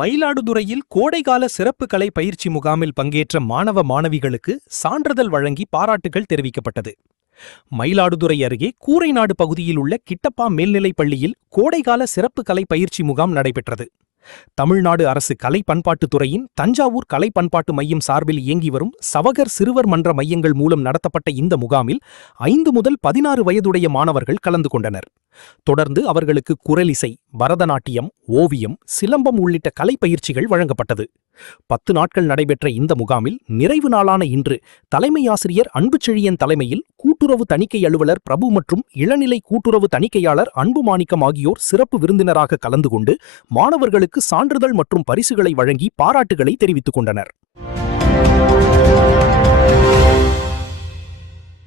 மயிலாடுதுறையில் கோடைகால சிறப்பு கலை பயிற்சி முகாமில் பங்கேற்ற மாணவ மாணவிகளுக்கு சான்றிதழ் வழங்கி பாராட்டுகள் தெரிவிக்கப்பட்டது. மயிலாடுதுறை அருகே கூரைநாடு பகுதியில் உள்ள கிட்டப்பா மேல்நிலைப் பள்ளியில் கோடைகால சிறப்பு கலை பயிற்சி முகாம் நடைபெற்றது. தமிழ்நாடு அரசு கலை பண்பாட்டுத் துறையின் தஞ்சாவூர் கலை பண்பாட்டு மையம் சார்பில் இயங்கி வரும் சவகர் சிறுவர் மன்ற மையங்கள் மூலம் நடத்தப்பட்ட இந்த முகாமில் 5 முதல் 16 வயதுடைய மாணவர்கள் கலந்து கொண்டனர். தொடர்ந்து அவர்களுக்கு குரலிசை, பரதநாட்டியம், ஓவியம், சிலம்பம் உள்ளிட்ட கலை பயிற்சிகள் வழங்கப்பட்டது. 10 நாட்கள் நடைபெற்ற இந்த முகாமில் நிறைவு நாளான இன்று தலைமை ஆசிரியர் அன்புச்செழியன் தலைமையில் கூட்டுறவு தணிக்கை அலுவலர் பிரபு மற்றும் இளநிலை கூட்டுறவு தணிக்கையாளர் அன்புமாணிக்கம் ஆகியோர் சிறப்பு விருந்தினராக கலந்து கொண்டு மாணவர்களுக்கு சான்றிதழ் மற்றும் பரிசுகளை வழங்கி பாராட்டுகளை தெரிவித்துக் கொண்டனர்.